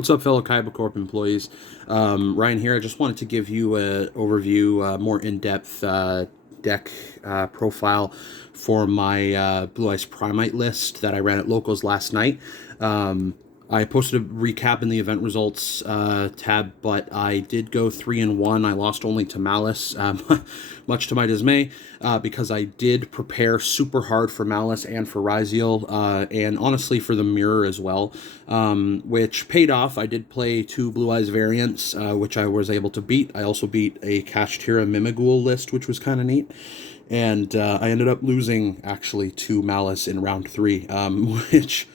What's up, fellow Kaiba Corp employees? Ryan here. I just wanted to give you an overview, more in-depth deck profile for my Blue Eyes Primite list that I ran at Locals last night. I posted a recap in the event results tab, but I did go 3-1. I lost only to Malice, much to my dismay, because I did prepare super hard for Malice and for Ryziel, and honestly for the Mirror as well, which paid off. I did play 2 Blue Eyes variants, which I was able to beat. I also beat a Kashtira Mimighoul list, which was kind of neat. And I ended up losing, actually, to Malice in round 3, which...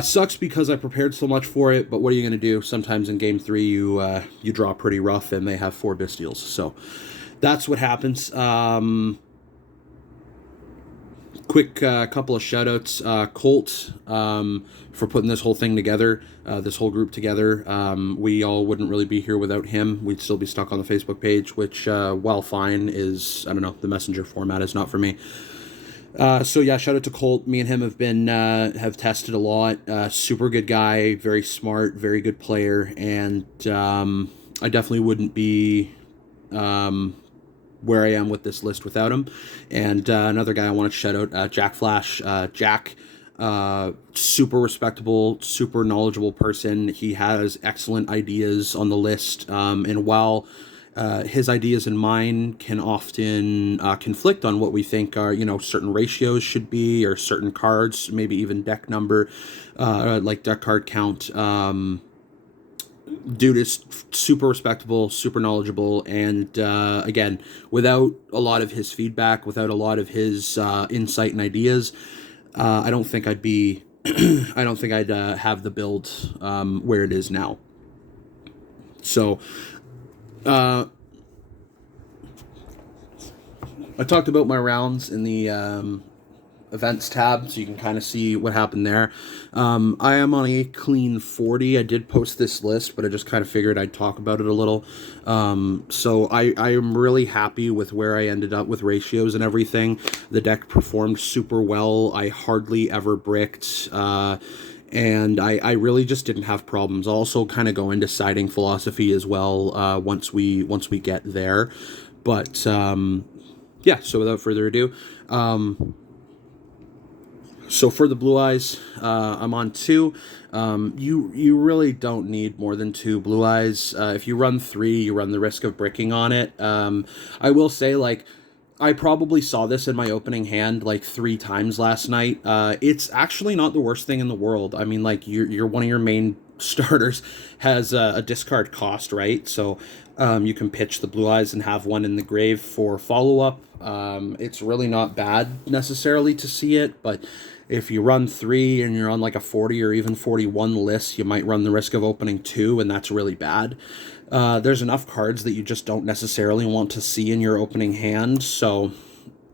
sucks because I prepared so much for it, but what are you going to do? Sometimes in Game 3 you draw pretty rough and they have 4 Bestials. So that's what happens. Quick couple of shout-outs. Colt, for putting this whole thing together, this whole group together. We all wouldn't really be here without him. We'd still be stuck on the Facebook page, which, while fine, is, I don't know, the messenger format is not for me. So yeah, shout out to Colt. Me and him have been have tested a lot. Super good guy, very smart, very good player, and I definitely wouldn't be where I am with this list without him. And another guy I want to shout out, Jack Flash. Jack, super respectable, super knowledgeable person. He has excellent ideas on the list, and while his ideas and mine can often conflict on what we think are, certain ratios should be, or certain cards, maybe even deck number, like deck card count. Dude is super respectable, super knowledgeable, and again, without a lot of his feedback, without a lot of his insight and ideas, I don't think I'd be, I don't think I'd have the build where it is now. So, I talked about my rounds in the events tab, so you can kind of see what happened there. I am on a clean 40. I did post this list, but I just kind of figured I'd talk about it a little. So I am really happy with where I ended up with ratios and everything. The deck performed super well. I hardly ever bricked. And I really just didn't have problems. I'll also kind of go into siding philosophy as well once we get there. But yeah, so without further ado, so for the Blue Eyes, I'm on 2. You really don't need more than 2 Blue Eyes. If you run 3, you run the risk of bricking on it. I will say, like, I probably saw this in my opening hand like 3 times last night. It's actually not the worst thing in the world. I mean, like, you're one of your main starters has a discard cost, right? So you can pitch the Blue Eyes and have one in the grave for follow-up. It's really not bad necessarily to see it, but if you run 3 and you're on like a 40 or even 41 list, you might run the risk of opening 2, and that's really bad. There's enough cards that you just don't necessarily want to see in your opening hand, so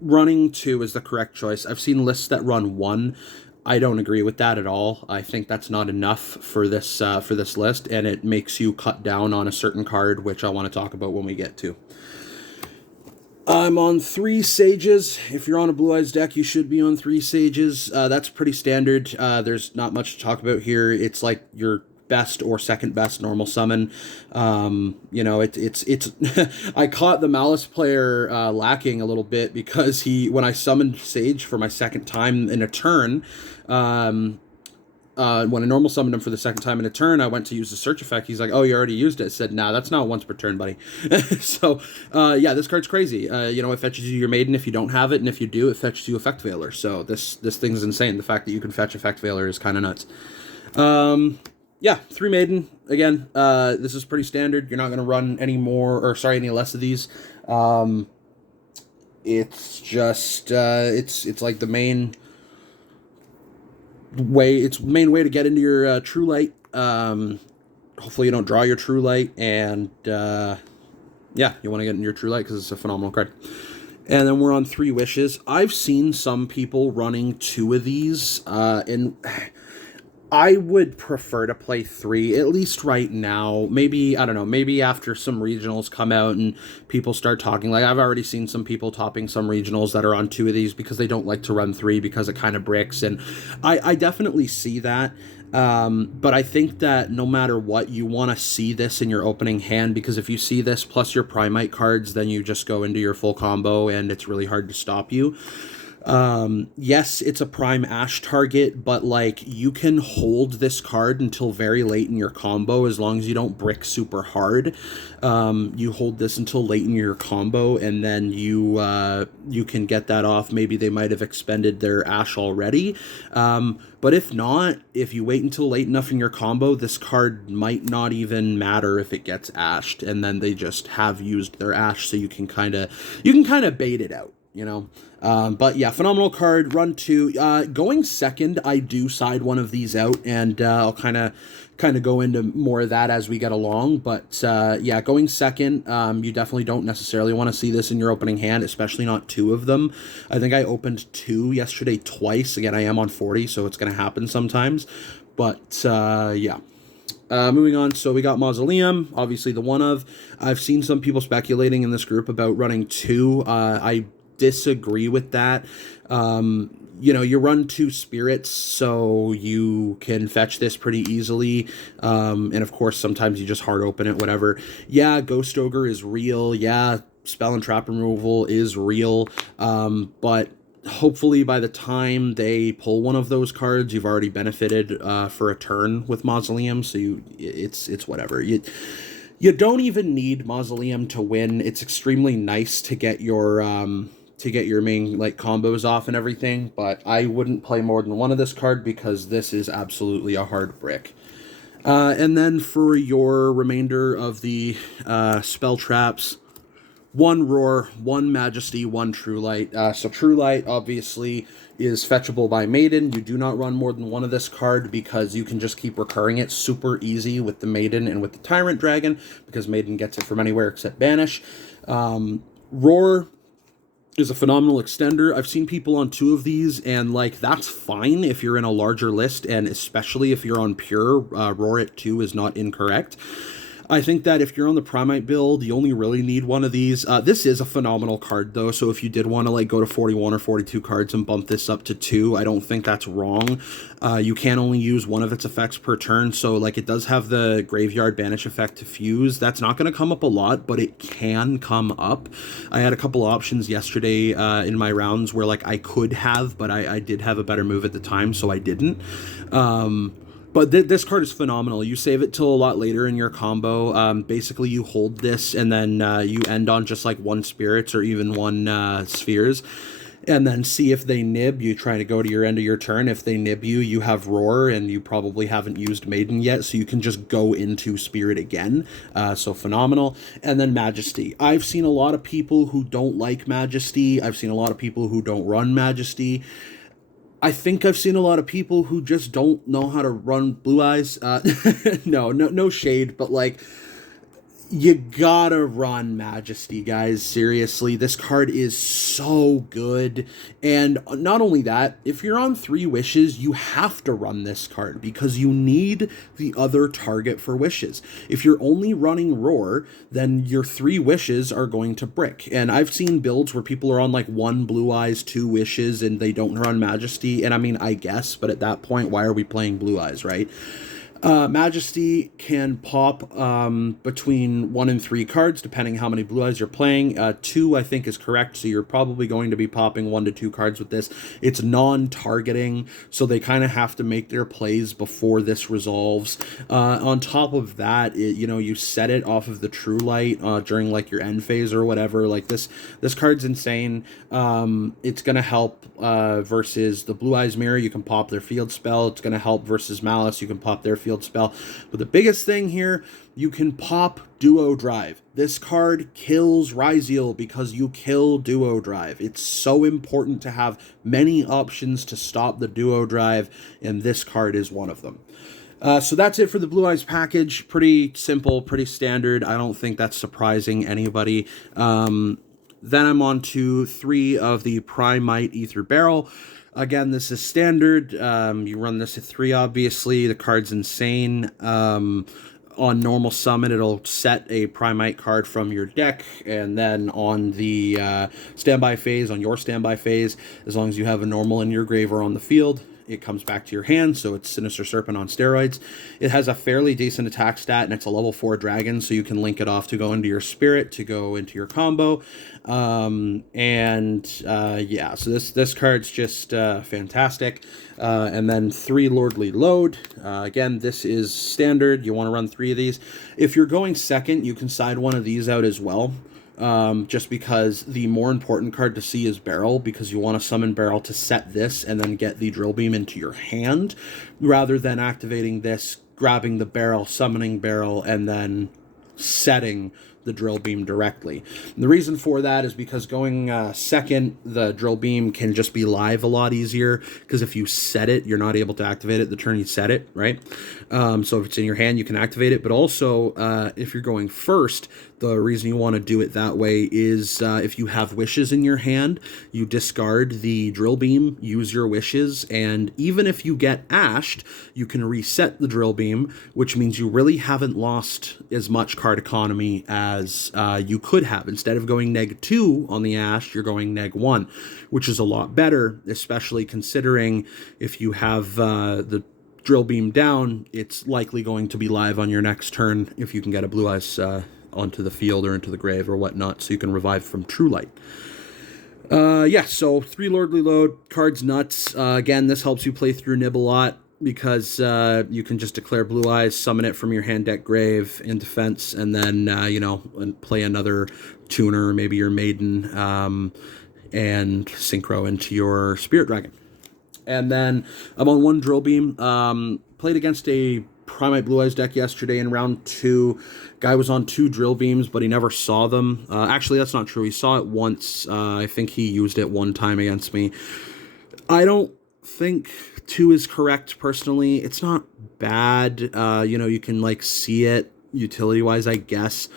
running 2 is the correct choice. I've seen lists that run 1. I don't agree with that at all. I think that's not enough for this list, and it makes you cut down on a certain card, which I want to talk about when we get to. I'm on 3 Sages. If you're on a Blue Eyes deck, you should be on 3 Sages. That's pretty standard. There's not much to talk about here. It's like your best or second best normal summon. It's I caught the Malice player lacking a little bit because when I summoned Sage for my second time in a turn, when I normal summoned him for the second time in a turn, I went to use the search effect. He's like, "Oh, you already used it." I said, "Nah, that's not once per turn, buddy." So, yeah, this card's crazy. It fetches you your Maiden if you don't have it, and if you do, it fetches you Effect Veiler. So this thing's insane. The fact that you can fetch Effect Veiler is kind of nuts. Yeah, 3 Maiden. Again, this is pretty standard. You're not going to run any less of these. It's just, it's like the main way to get into your True Light. Hopefully you don't draw your True Light, and yeah, you want to get into your True Light because it's a phenomenal card. And then we're on 3 Wishes. I've seen some people running 2 of these, and I would prefer to play 3, at least right now. Maybe, I don't know, maybe after some regionals come out and people start talking. Like, I've already seen some people topping some regionals that are on 2 of these because they don't like to run 3 because it kind of bricks. And I definitely see that. But I think that no matter what, you want to see this in your opening hand, because if you see this plus your Primite cards, then you just go into your full combo and it's really hard to stop you. Yes, it's a prime ash target, but like you can hold this card until very late in your combo as long as you don't brick super hard. You hold this until late in your combo, and then you can get that off. Maybe they might have expended their ash already. But if not, if you wait until late enough in your combo, this card might not even matter if it gets ashed, and then they just have used their ash, so you can kind of bait it out, you know. But yeah, phenomenal card. Run 2. Going second, I do side one of these out, and I'll kind of go into more of that as we get along. But yeah, going second, you definitely don't necessarily want to see this in your opening hand, especially not 2 of them. I think I opened 2 yesterday twice. Again, I am on 40, so it's going to happen sometimes. But yeah. Moving on, so we got Mausoleum, obviously the one of. I've seen some people speculating in this group about running 2. I disagree with that. You know, you run 2 spirits, so you can fetch this pretty easily. And of course, sometimes you just hard open it, whatever. Yeah, Ghost Ogre is real. Yeah, spell and trap removal is real. But hopefully by the time they pull one of those cards, you've already benefited for a turn with Mausoleum, so it's whatever. You don't even need Mausoleum to win. It's extremely nice to get your main like combos off and everything, but I wouldn't play more than one of this card because this is absolutely a hard brick. And then for your remainder of the spell traps, 1 Roar, 1 Majesty, 1 True Light. So True Light, obviously, is fetchable by Maiden. You do not run more than 1 of this card because you can just keep recurring it super easy with the Maiden and with the Tyrant Dragon, because Maiden gets it from anywhere except Banish. Roar is a phenomenal extender. I've seen people on 2 of these, and like that's fine if you're in a larger list, and especially if you're on pure, Roar at 2 is not incorrect. I think that if you're on the Primite build, you only really need 1 of these. This is a phenomenal card, though, so if you did want to like go to 41 or 42 cards and bump this up to 2, I don't think that's wrong. You can only use 1 of its effects per turn, so like it does have the Graveyard Banish effect to fuse. That's not going to come up a lot, but it can come up. I had a couple options yesterday in my rounds where like I could have, but I did have a better move at the time, so I didn't. But this card is phenomenal. You save it till a lot later in your combo. Basically, you hold this, and then you end on just like 1 spirits or even 1 spheres. And then see if they nib. You try to go to your end of your turn. If they nib you, you have Roar, and you probably haven't used Maiden yet, so you can just go into Spirit again. So phenomenal. And then Majesty. I've seen a lot of people who don't like Majesty. I've seen a lot of people who don't run Majesty. I think I've seen a lot of people who just don't know how to run Blue Eyes. No shade, but like, you gotta run Majesty, guys. Seriously, this card is so good. And not only that, if you're on 3 wishes, you have to run this card because you need the other target for wishes. If you're only running Roar, then your 3 wishes are going to brick. And I've seen builds where people are on like 1 Blue Eyes, 2 wishes, and they don't run Majesty. And I mean, I guess, but at that point, why are we playing Blue Eyes, right? Majesty can pop between 1 and 3 cards, depending how many Blue Eyes you're playing. 2, I think, is correct, so you're probably going to be popping 1 to 2 cards with this. It's non-targeting, so they kind of have to make their plays before this resolves. On top of that, you set it off of the True Light during like your end phase or whatever. Like this card's insane. It's going to help versus the Blue Eyes Mirror. You can pop their field spell. It's going to help versus Malice. You can pop their field spell. But the biggest thing here, you can pop Duo Drive. This card kills Ryziel because you kill Duo Drive. It's so important to have many options to stop the Duo Drive, and this card is one of them. So that's it for the Blue Eyes package. Pretty simple, pretty standard. I don't think that's surprising anybody. Then I'm on to 3 of the Primite Ether Barrel. Again, this is standard. You run this at 3, obviously. The card's insane. On normal summon, it'll set a Primite card from your deck, and then on the standby phase, on your standby phase, as long as you have a normal in your grave or on the field, it comes back to your hand, so it's Sinister Serpent on steroids. It has a fairly decent attack stat, and it's a level 4 dragon, so you can link it off to go into your spirit, to go into your combo. Yeah, so this card's just fantastic. And then 3 Lordly Load. Again, this is standard. You want to run 3 of these. If you're going second, you can side one of these out as well. Just because the more important card to see is Barrel, because you want to summon Barrel to set this and then get the Drill Beam into your hand, rather than activating this, grabbing the Barrel, summoning Barrel, and then setting the Drill Beam directly. And the reason for that is because going second, the Drill Beam can just be live a lot easier, because if you set it, you're not able to activate it the turn you set it, right? So if it's in your hand, you can activate it. But also, if you're going first, the reason you want to do it that way is if you have wishes in your hand, you discard the Drill Beam, use your wishes, and even if you get ashed, you can reset the Drill Beam, which means you really haven't lost as much card economy as you could have. Instead of going -2 on the ash, you're going -1, which is a lot better, especially considering if you have the Drill Beam down, it's likely going to be live on your next turn if you can get a Blue Eyes onto the field or into the grave or whatnot, so you can revive from True Light. Yeah, so 3 Lordly Load, card's nuts. Again, this helps you play through Nib a lot, because you can just declare Blue Eyes, summon it from your hand, deck, grave, in defense, and then, and play another tuner, maybe your Maiden, and Synchro into your Spirit Dragon. And then I'm on 1 Drill Beam. Played against a Primite Blue Eyes deck yesterday in round 2. Guy was on 2 Drill Beams, but he never saw them. Actually, that's not true. He saw it once. I think he used it one time against me. I don't think 2 is correct, personally. It's not bad. You can, see it utility-wise, I guess.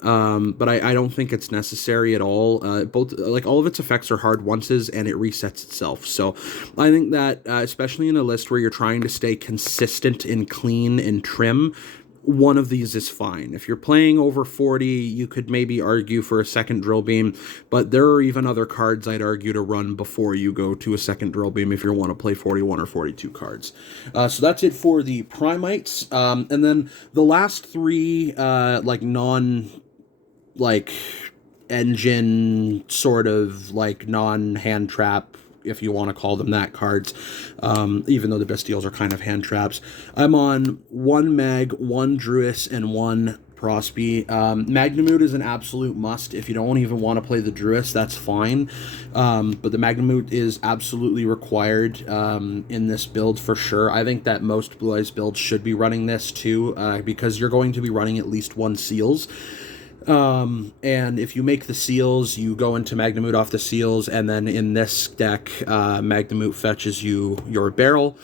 But I don't think it's necessary at all. All of its effects are hard onces, and it resets itself. So I think that, especially in a list where you're trying to stay consistent and clean and trim, one of these is fine. If you're playing over 40, you could maybe argue for a second Drill Beam, but there are even other cards I'd argue to run before you go to a second Drill Beam if you want to play 41 or 42 cards. So that's it for the Primites. And then the last 3, engine, sort of, non-hand trap, if you want to call them that, cards, even though the Bestials are kind of hand traps. I'm on 1 Mag, 1 Druis, and 1 Prosby. Magnamute is an absolute must. If you don't even want to play the Druis, that's fine. But the Magnamute is absolutely required in this build for sure. I think that most Blue Eyes builds should be running this too, because you're going to be running at least 1 Seals. And if you make the Seals, you go into Magnamute off the Seals, and then in this deck, Magnamute fetches you your Barrel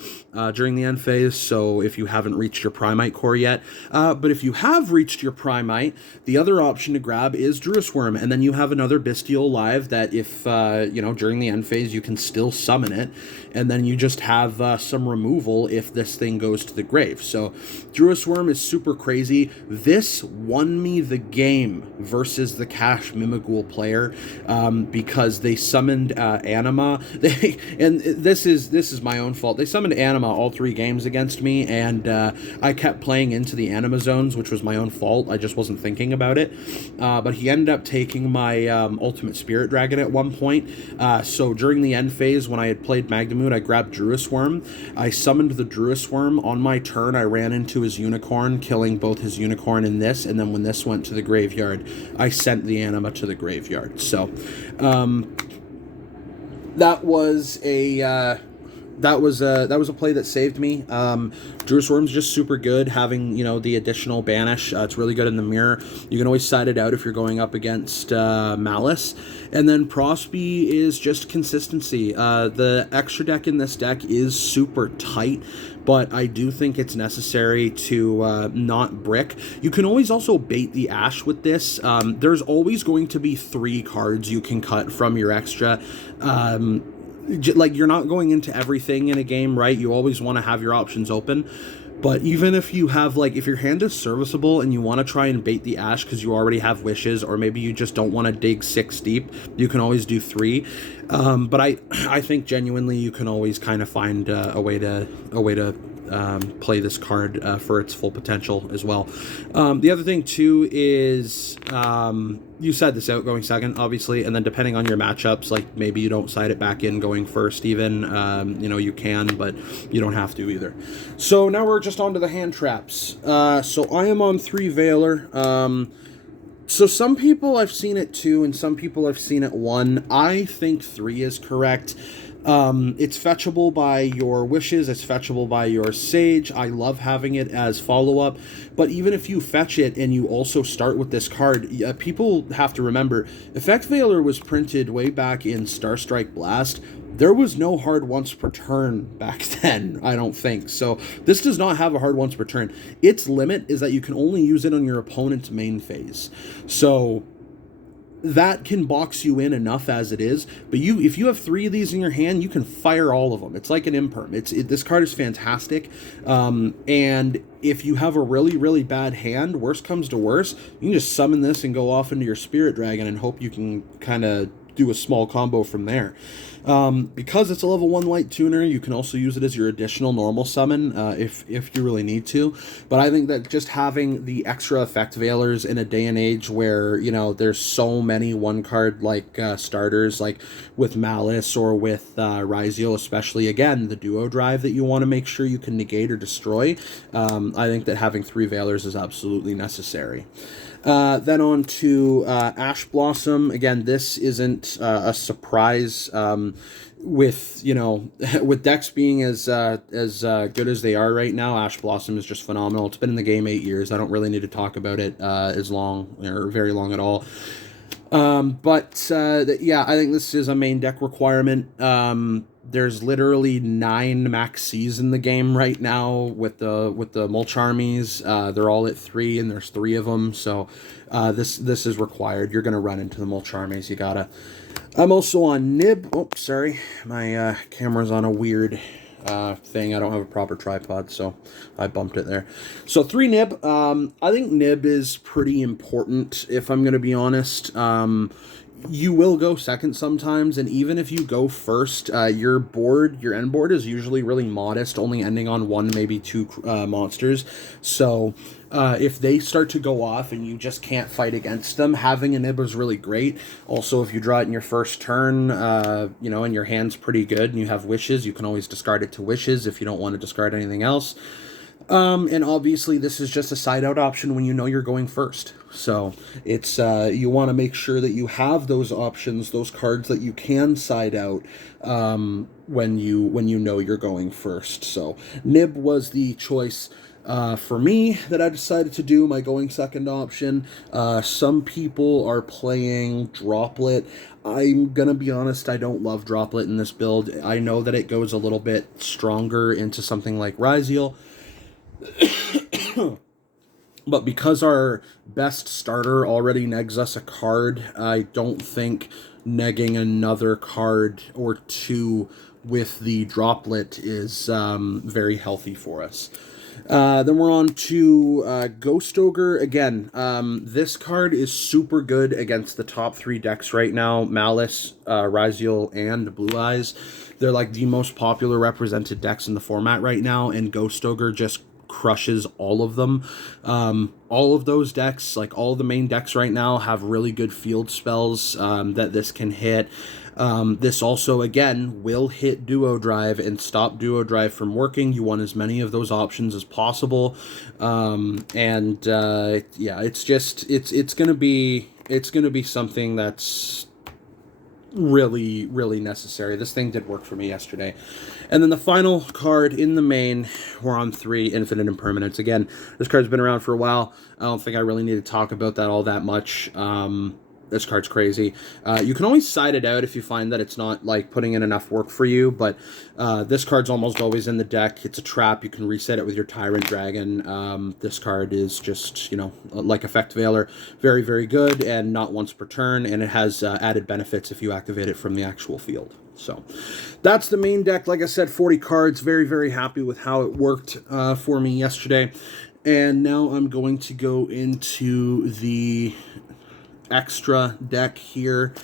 during the end phase, so if you haven't reached your Primite core yet. But if you have reached your Primite, the other option to grab is Druis Worm, and then you have another Bestial live that if, during the end phase, you can still summon it, and then you just have some removal if this thing goes to the grave. So Druis Worm is super crazy. This won me the game versus the Cash Mimighoul player, because they summoned Anima. And this is my own fault. They summoned Anima all 3 games against me, and I kept playing into the Anima zones, which was my own fault. I just wasn't thinking about it. But he ended up taking my Ultimate Spirit Dragon at one point. So during the end phase, when I had played Magnamute, I grabbed Druis Worm. I summoned the Druis Worm. On my turn, I ran into his Unicorn, killing both his Unicorn and this, and then when this went to the graveyard, I sent the Anima to the graveyard. So that was a play that saved me. Druis Worm's just super good, having, the additional banish. It's really good in the mirror. You can always side it out if you're going up against Malice. And then Prosby is just consistency. The extra deck in this deck is super tight, but I do think it's necessary to not brick. You can always also bait the Ash with this. There's always going to be 3 cards you can cut from your extra. You're not going into everything in a game, right? You always want to have your options open. But even if you have, like, if your hand is serviceable and you want to try and bait the Ash because you already have wishes, or maybe you just don't want to dig 6 deep, you can always do 3. But I think genuinely you can always kind of find a way to play this card for its full potential as well. The other thing too is you said this out going second, obviously, and then depending on your matchups, like maybe you don't side it back in going first even. You know, you can, but you don't have to either. So now we're just on to the hand traps. So I am on 3 Veiler. So some people I've seen it 2 and some people I've seen it 1. I think 3 is correct. It's fetchable by your wishes, it's fetchable by your sage. I love having it as follow-up, but even if you fetch it and you also start with this card, people have to remember, Effect Veiler was printed way back in Starstrike Blast. There was no hard once per turn back then, I don't think. So this does not have a hard once per turn. Its limit is that you can only use it on your opponent's main phase. So that can box you in enough as it is, but if you have 3 of these in your hand, you can fire all of them. It's like an imperm. This card is fantastic, and if you have a really, really bad hand, worst comes to worst, you can just summon this and go off into your Spirit Dragon and hope you can kind of do a small combo from there. Because it's a level 1 light tuner, you can also use it as your additional normal summon if you really need to. But I think that just having the extra effect veilers in a day and age where, you know, there's so many 1-card like starters, like with Malice or with Ryziel, especially, again, the duo drive that you want to make sure you can negate or destroy, I think that having 3 veilers is absolutely necessary. Then on to Ash Blossom. Again, this isn't a surprise. With, you know, with decks being as good as they are right now, Ash Blossom is just phenomenal. It's been in the game 8 years. I don't really need to talk about it as long or very long at all. Yeah, I think this is a main deck requirement. There's literally 9 maxis in the game right now with the Mulch Armies. They're all at 3, and there's 3 of them. So this is required. You're gonna run into the Mulch Armies. You gotta. I'm also on Nib. Oh, sorry, my camera's on a weird thing. I don't have a proper tripod, so I bumped it there. So 3 Nib. I think Nib is pretty important, if I'm gonna be honest. You will go second sometimes, and even if you go first, your end board is usually really modest, only ending on 1, maybe 2 monsters. So if they start to go off and you just can't fight against them, having a Nib is really great. Also, if you draw it in your first turn, you know, and your hand's pretty good and you have wishes, you can always discard it to wishes if you don't want to discard anything else. And obviously this is just a side out option when you know you're going first. So it's, you want to make sure that you have those options, those cards that you can side out, when you know you're going first. So Nib was the choice, for me that I decided to do my going second option. Some people are playing Droplet. I'm gonna be honest, I don't love Droplet in this build. I know that it goes a little bit stronger into something like Ryziel. But because our best starter already negs us a card, I don't think negging another card or 2 with the Droplet is very healthy for us. Then we're on to Ghost Ogre. Again, this card is super good against the top 3 decks right now. Malice, Ryziel, and Blue Eyes. They're like the most popular represented decks in the format right now, and Ghost Ogre just crushes all of them. All of those decks, like all the main decks right now, have really good field spells that this can hit. This also, again, will hit Duo Drive and stop Duo Drive from working. You want as many of those options as possible. Yeah, it's gonna be something that's really, really necessary. This thing did work for me yesterday. And then the final card in the main, we're on 3, Infinite Impermanence. Again, this card's been around for a while. I don't think I really need to talk about that all that much. This card's crazy. You can always side it out if you find that it's not like putting in enough work for you, but this card's almost always in the deck. It's a trap. You can reset it with your Tyrant Dragon. This card is just, you know, like Effect Veiler, very, very good, and not once per turn, and it has added benefits if you activate it from the actual field. So that's the main deck. Like I said, 40 cards. Very, very happy with how it worked for me yesterday. And now I'm going to go into the extra deck here.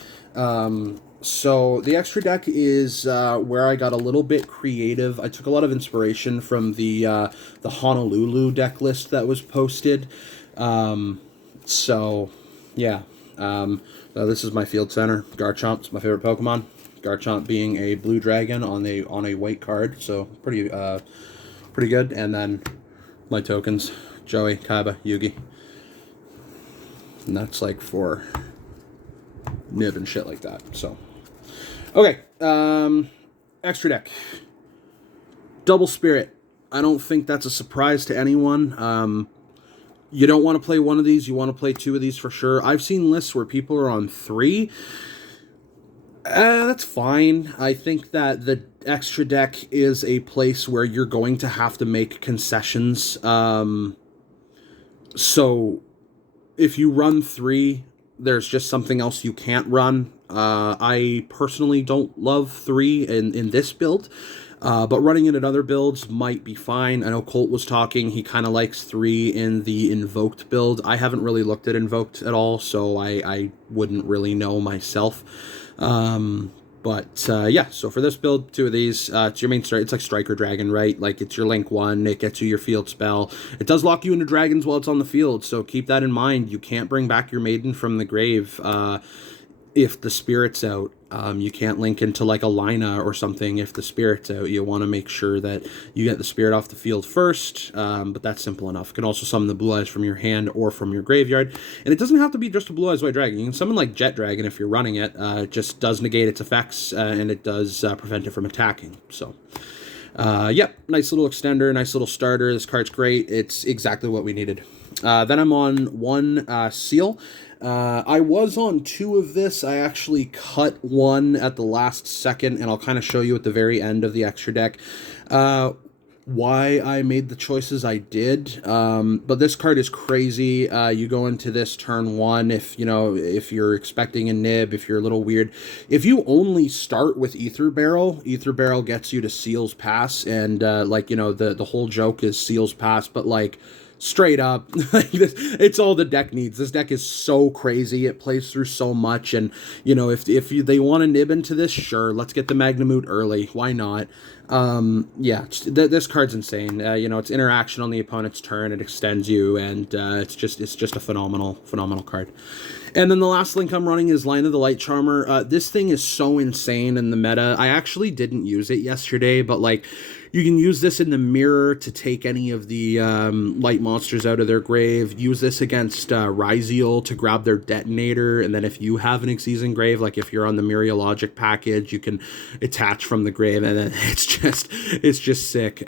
So the extra deck is where I got a little bit creative. I took a lot of inspiration from the Honolulu deck list that was posted. So yeah, this is my field center. Garchomp's my favorite Pokemon. Garchomp being a blue dragon on a white card, so pretty good. And then my tokens, Joey, Kaiba, Yugi. And that's like for nib and shit like that. So, okay, extra deck. Double Spirit. I don't think that's a surprise to anyone. You don't want to play one of these. You want to play two of these for sure. I've seen lists where people are on 3. That's fine. I think that the extra deck is a place where you're going to have to make concessions. So if you run 3, there's just something else you can't run. I personally don't love 3 in this build, but running it in other builds might be fine. I know Colt was talking. He kind of likes 3 in the Invoked build. I haven't really looked at Invoked at all, so I wouldn't really know myself. Yeah, so for this build, 2 of these, it's your main strike. It's like Striker Dragon, right? Like, it's your Link 1, it gets you your field spell. It does lock you into dragons while it's on the field, so keep that in mind. You can't bring back your Maiden from the grave, if the Spirit's out. You can't link into like a Lina or something if the Spirit's out. You want to make sure that you get the Spirit off the field first, but that's simple enough. You can also summon the Blue Eyes from your hand or from your graveyard, and it doesn't have to be just a Blue Eyes White Dragon. You can summon like Jet Dragon if you're running it. It just does negate its effects, and it does prevent it from attacking. So, yep, nice little extender, nice little starter. This card's great. It's exactly what we needed. Then I'm on 1 Seal. I was on 2 of this. I actually cut 1 at the last second, and I'll kind of show you at the very end of the extra deck why I made the choices I did. But this card is crazy. You go into this turn 1 if you're expecting a nib, if you're a little weird. If you only start with Ether Barrel gets you to Seal's Pass, and the whole joke is Seal's Pass, but like, straight up, it's all the deck needs. This deck is so crazy. It plays through so much, and if they want to nib into this, sure, let's get the Magnemute early. Why not? Yeah, this card's insane. It's interaction on the opponent's turn. It extends you, and it's just a phenomenal card. And then the last link I'm running is Line of the Light Charmer. This thing is so insane in the meta. I actually didn't use it yesterday, but like, you can use this in the mirror to take any of the light monsters out of their grave. Use this against Ryzeal to grab their detonator, and then if you have an Exceeding Grave, like if you're on the Myriologic package, you can attach from the grave, and then it's just sick.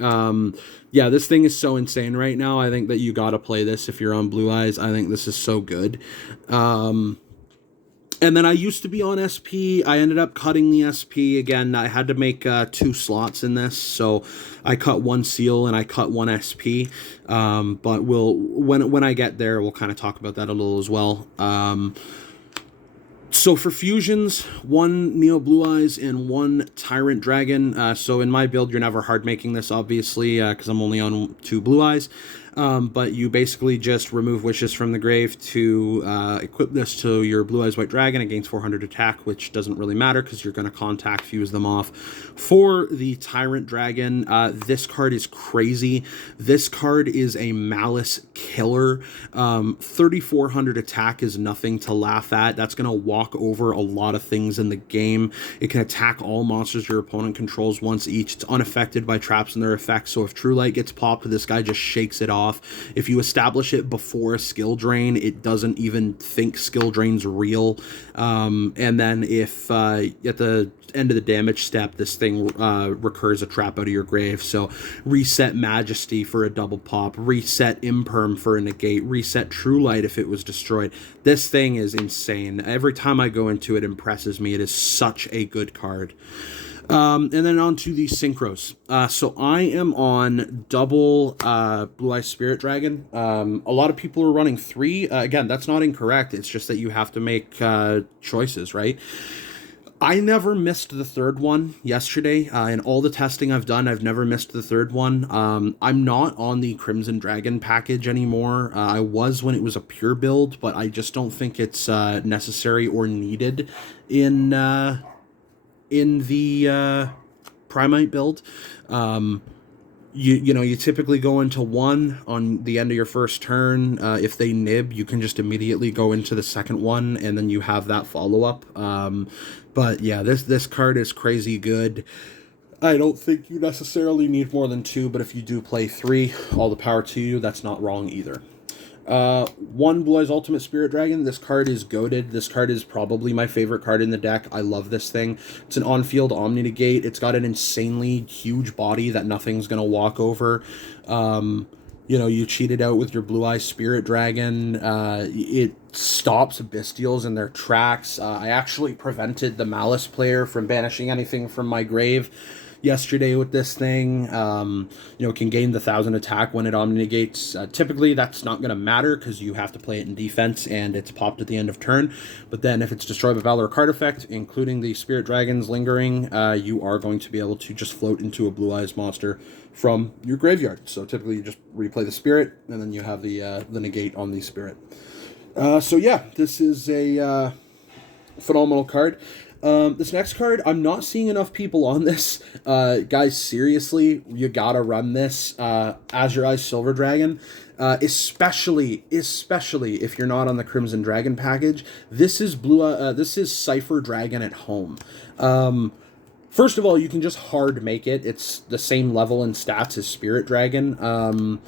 Yeah, this thing is so insane right now. I think that you gotta play this if you're on Blue Eyes. I think this is so good. And then I used to be on SP. I ended up cutting the SP again. I had to make 2 slots in this, so I cut 1 Seal and I cut 1 SP. But when I get there, we'll kind of talk about that a little as well. So for fusions, 1 Neo Blue Eyes and 1 Tyrant Dragon. So in my build, you're never hard making this, obviously, because I'm only on 2 Blue Eyes. But you basically just remove Wishes from the grave to equip this to your Blue Eyes White Dragon. It gains 400 attack, which doesn't really matter because you're going to contact fuse them off. For the Tyrant Dragon, this card is crazy. This card is a Malice killer. 3,400 attack is nothing to laugh at. That's going to walk over a lot of things in the game. It can attack all monsters your opponent controls once each. It's unaffected by traps and their effects, so if True Light gets popped, this guy just shakes it off. If you establish it before a skill drain, it doesn't even think skill drain's real. And then if at the end of the damage step, this thing recurs a trap out of your grave. So reset Majesty for a double pop, reset Imperm for a negate, reset True Light if it was destroyed. This thing is insane. Every time I go into it, impresses me. It is such a good card. And then on to the synchros. So I am on double Blue Eyes Spirit Dragon. A lot of people are running 3. Again, that's not incorrect. It's just that you have to make choices, right? I never missed the 3rd one yesterday. In all the testing I've done, I've never missed the 3rd one. I'm not on the Crimson Dragon package anymore. I was when it was a pure build, but I just don't think it's necessary or needed in the Primite build. You typically go into 1 on the end of your first turn. If they nib, you can just immediately go into the second one, and then you have that follow-up. But yeah, this card is crazy good. I don't think you necessarily need more than 2, but if you do play 3, all the power to you. That's not wrong either. 1 Blue Eyes Ultimate Spirit Dragon. This card is goated. This card is probably my favorite card in the deck. I love this thing. It's an on-field Omni Negate. It's got an insanely huge body that nothing's going to walk over. You cheat it out with your Blue Eyes Spirit Dragon. It stops Bestials in their tracks. I actually prevented the Malice player from banishing anything from my grave yesterday with this thing. It can gain the 1,000 attack when it omni-negates. Typically, that's not going to matter because you have to play it in defense and it's popped at the end of turn. But then if it's destroyed by Valor card effect, including the Spirit Dragons lingering, you are going to be able to just float into a Blue Eyes monster from your graveyard. So typically you just replay the Spirit and then you have the negate on the Spirit. So yeah, this is a phenomenal card. This next card, I'm not seeing enough people on this. Guys, seriously, you gotta run this. Azure Eyes Silver Dragon. Especially if you're not on the Crimson Dragon package. This is Cypher Dragon at home. First of all, you can just hard make it. It's the same level in stats as Spirit Dragon.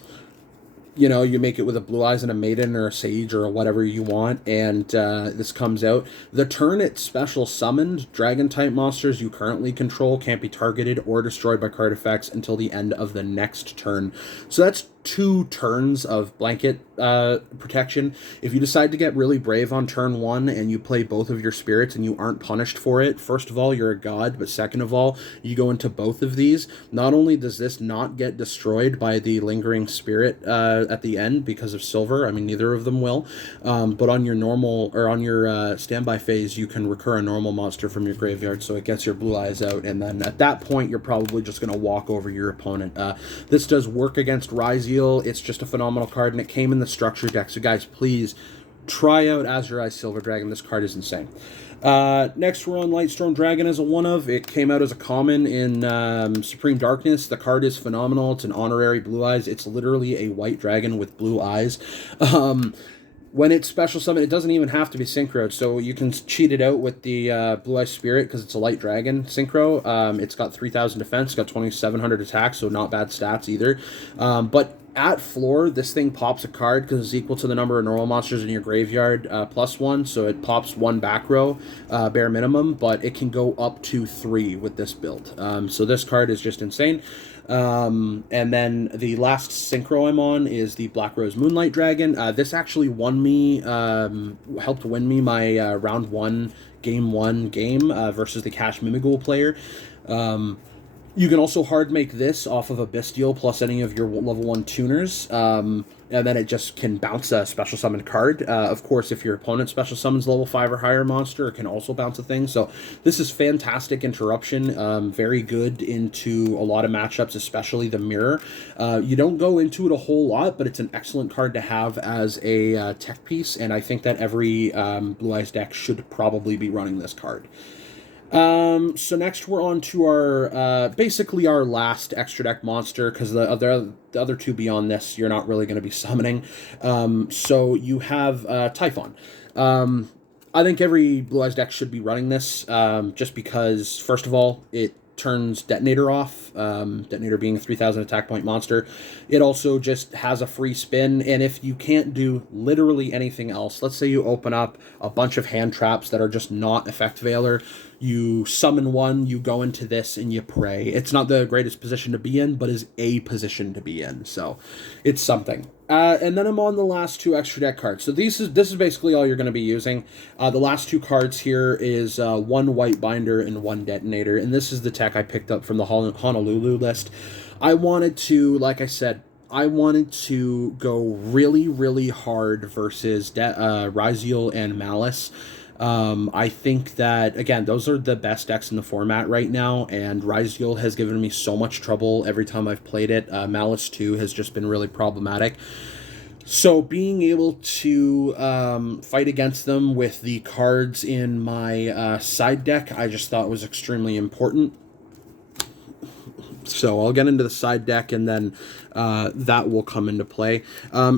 You make it with a Blue Eyes and a Maiden or a Sage or whatever you want, and this comes out. The turn it's special summoned, Dragon-type monsters you currently control can't be targeted or destroyed by card effects until the end of the next turn. So that's 2 turns of blanket protection. If you decide to get really brave on turn 1 and you play both of your spirits and you aren't punished for it, first of all, you're a god, but second of all, you go into both of these. Not only does this not get destroyed by the lingering spirit at the end because of silver, I mean, neither of them will, but on your normal, or on your standby phase, you can recur a normal monster from your graveyard, so it gets your Blue Eyes out, and then at that point, you're probably just going to walk over your opponent. This does work against Ryzeal. It's just a phenomenal card, and it came in the structure deck. So guys, please try out Azure Eyes Silver Dragon. This card is insane. Next, we're on Lightstorm Dragon as a one-of. It came out as a common in Supreme Darkness. The card is phenomenal. It's an honorary Blue Eyes. It's literally a white dragon with blue eyes. When it's special summon, it doesn't even have to be synchroed, so you can cheat it out with the Blue Eyes Spirit because it's a light dragon synchro. It's got 3,000 defense, got 2,700 attack, so not bad stats either. But at floor, this thing pops a card because it's equal to the number of normal monsters in your graveyard +1, so it pops 1 back row, bare minimum, but it can go up to 3 with this build. So this card is just insane. And then the last synchro I'm on is the Black Rose Moonlight Dragon. This actually won me, helped win me my round 1, game 1 game versus the Cash Mimigul player. You can also hard make this off of a Bestial plus any of your level 1 tuners, and then it just can bounce a special summon card. Of course, if your opponent special summons level 5 or higher monster, it can also bounce a thing. So this is fantastic interruption, very good into a lot of matchups, especially the mirror. You don't go into it a whole lot, but it's an excellent card to have as a tech piece, and I think that every Blue Eyes deck should probably be running this card. So next we're on to our, basically our last extra deck monster, because the other 2 beyond this, you're not really going to be summoning. So you have, Typhon. I think every Blue Eyes deck should be running this, just because, first of all, it turns Detonator off, Detonator being a 3,000 attack point monster. It also just has a free spin, and if you can't do literally anything else, let's say you open up a bunch of hand traps that are just not Effect Veiler, you summon one, you go into this, and you pray. It's not the greatest position to be in, but is a position to be in, so it's something. And then I'm on the last two extra deck cards. So this is basically all you're going to be using. The last two cards here is one White Binder and one Detonator, and this is the tech I picked up from the Honolulu list. I wanted to, like I said, I wanted to go really, really hard versus Ryziel and Malice. I think that, again, those are the best decks in the format right now, and Ryziel has given me so much trouble every time I've played it. Malice 2 has just been really problematic. So being able to fight against them with the cards in my side deck, I just thought was extremely important. So I'll get into the side deck, and then that will come into play.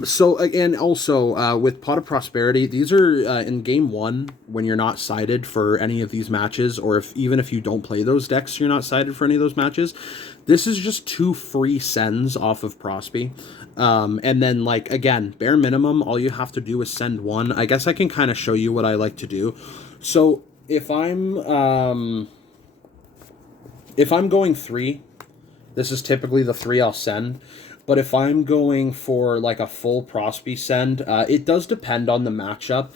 So again, also with Pot of Prosperity, these are in game one when you're not sided for any of these matches, or even if you don't play those decks, you're not sided for any of those matches. This is just 2 free sends off of Prosby. And then, like, again, bare minimum, all you have to do is send one. I guess I can kind of show you what I like to do. So if I'm going 3, this is typically the 3 I'll send. But if I'm going for like a full Prosby send, it does depend on the matchup.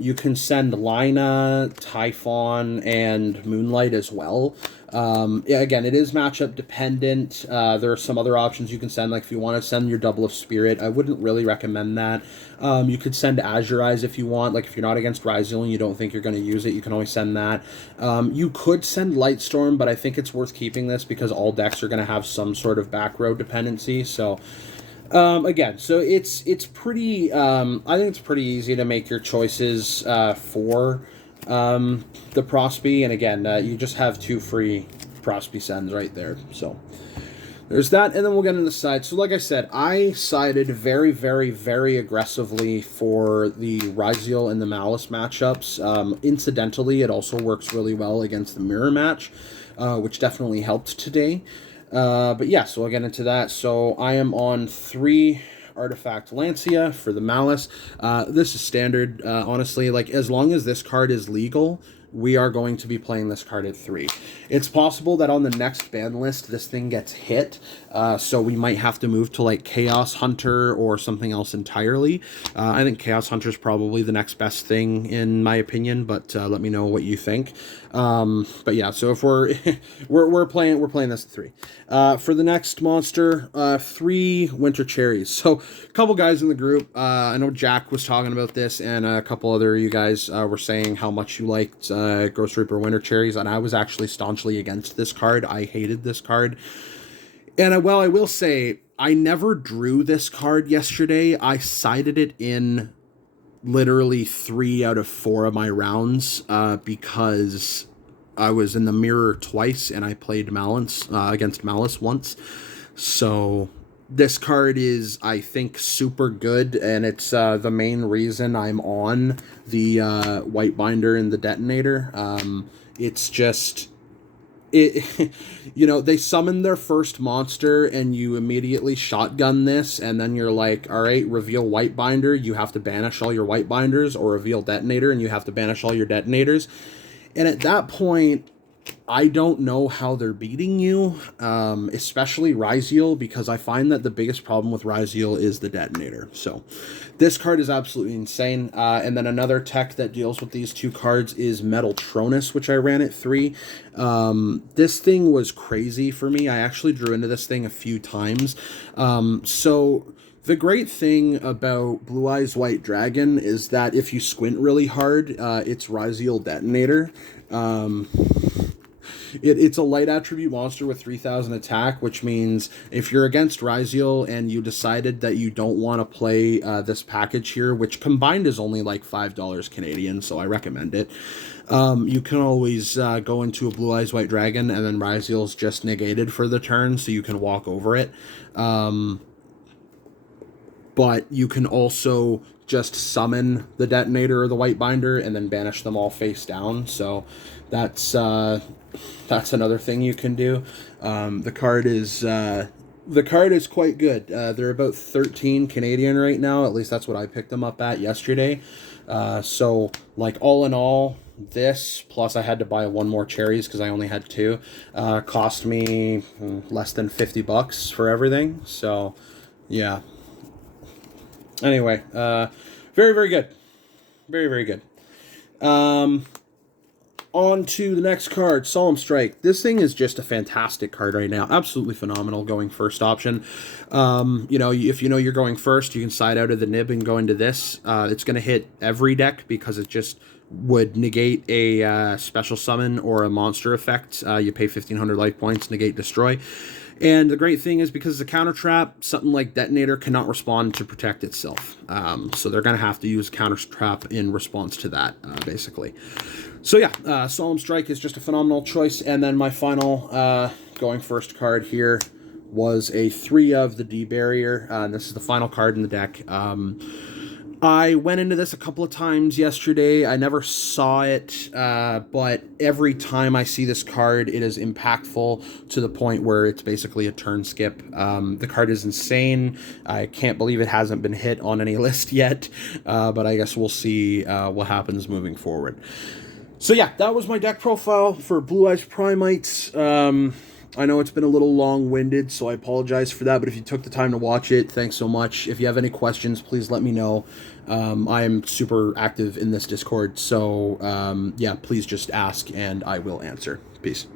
You can send Lina, Typhon, and Moonlight as well. Yeah, again, it is matchup dependent. There are some other options you can send, like if you want to send your Double of Spirit. I wouldn't really recommend that. You could send Azure Eyes if you want. Like if you're not against Ryziel and you don't think you're going to use it, you can always send that. You could send Lightstorm, but I think it's worth keeping this because all decks are going to have some sort of back row dependency. So again, so it's pretty, I think it's pretty easy to make your choices for the Prosby, and again, you just have 2 free Prosby sends right there, so there's that, and then we'll get into the side. So like I said, I sided very, very, very aggressively for the Ryziel and the Malice matchups. Incidentally, it also works really well against the mirror match, which definitely helped today. But yeah, so I'll get into that. So I am on 3 Artifact Lancia for the Malice. This is standard, honestly. Like, as long as this card is legal, we are going to be playing this card at 3. It's possible that on the next ban list, this thing gets hit, so we might have to move to, like, Chaos Hunter or something else entirely. I think Chaos Hunter is probably the next best thing, in my opinion, but let me know what you think. But yeah, so if we're we're playing this at 3. For the next monster, 3 Winter Cherries. So a couple guys in the group, I know Jack was talking about this, and a couple other you guys were saying how much you liked Ghost Reaper Winter Cherries, and I was actually staunchly against this card. I hated this card. And well, I will say, I never drew this card yesterday. I sided it in literally 3 out of 4 of my rounds because I was in the mirror twice and I played Malice against Malice once. So this card is, I think, super good, and it's the main reason I'm on the White Binder and the Detonator. It's just... you know, they summon their first monster and you immediately shotgun this, and then you're like, all right, reveal White Binder, you have to banish all your White Binders, or reveal Detonator and you have to banish all your Detonators. And at that point, I don't know how they're beating you, especially Ryziel, because I find that the biggest problem with Ryziel is the Detonator. So this card is absolutely insane. And then another tech that deals with these 2 cards is Metal Tronus, which I ran at 3. This thing was crazy for me. I actually drew into this thing a few times. So the great thing about Blue Eyes White Dragon is that if you squint really hard, it's Ryziel Detonator. It's a light attribute monster with 3,000 attack, which means if you're against Ryziel and you decided that you don't want to play this package here, which combined is only like $5 Canadian, so I recommend it, you can always go into a Blue Eyes White Dragon, and then Ryziel's just negated for the turn, so you can walk over it. But you can also just summon the Detonator or the White Binder and then banish them all face down, so that's another thing you can do. The card is The card is quite good. They're about 13 Canadian right now. At least that's what I picked them up at yesterday. So, like, all in all, this, plus I had to buy one more cherries because I only had two, cost me less than $50 for everything. So, yeah. Anyway, very, very good. Very, very good. On to the next card, Solemn Strike. This thing is just a fantastic card right now. Absolutely phenomenal going first option. You know, if you know you're going first, you can side out of the nib and go into this. It's going to hit every deck because it just would negate a special summon or a monster effect. You pay 1,500 life points, negate, destroy. And the great thing is because it's a counter trap, something like Detonator cannot respond to protect itself. So they're going to have to use counter trap in response to that, basically. So yeah, Solemn Strike is just a phenomenal choice. And then my final going first card here was a 3 of the D-Barrier. This is the final card in the deck. I went into this a couple of times yesterday. I never saw it, but every time I see this card, it is impactful to the point where it's basically a turn skip. The card is insane. I can't believe it hasn't been hit on any list yet, but I guess we'll see what happens moving forward. So yeah, that was my deck profile for Blue Eyes Primites. I know it's been a little long-winded, so I apologize for that, but if you took the time to watch it, thanks so much. If you have any questions, please let me know. I am super active in this Discord, so yeah, please just ask and I will answer. Peace.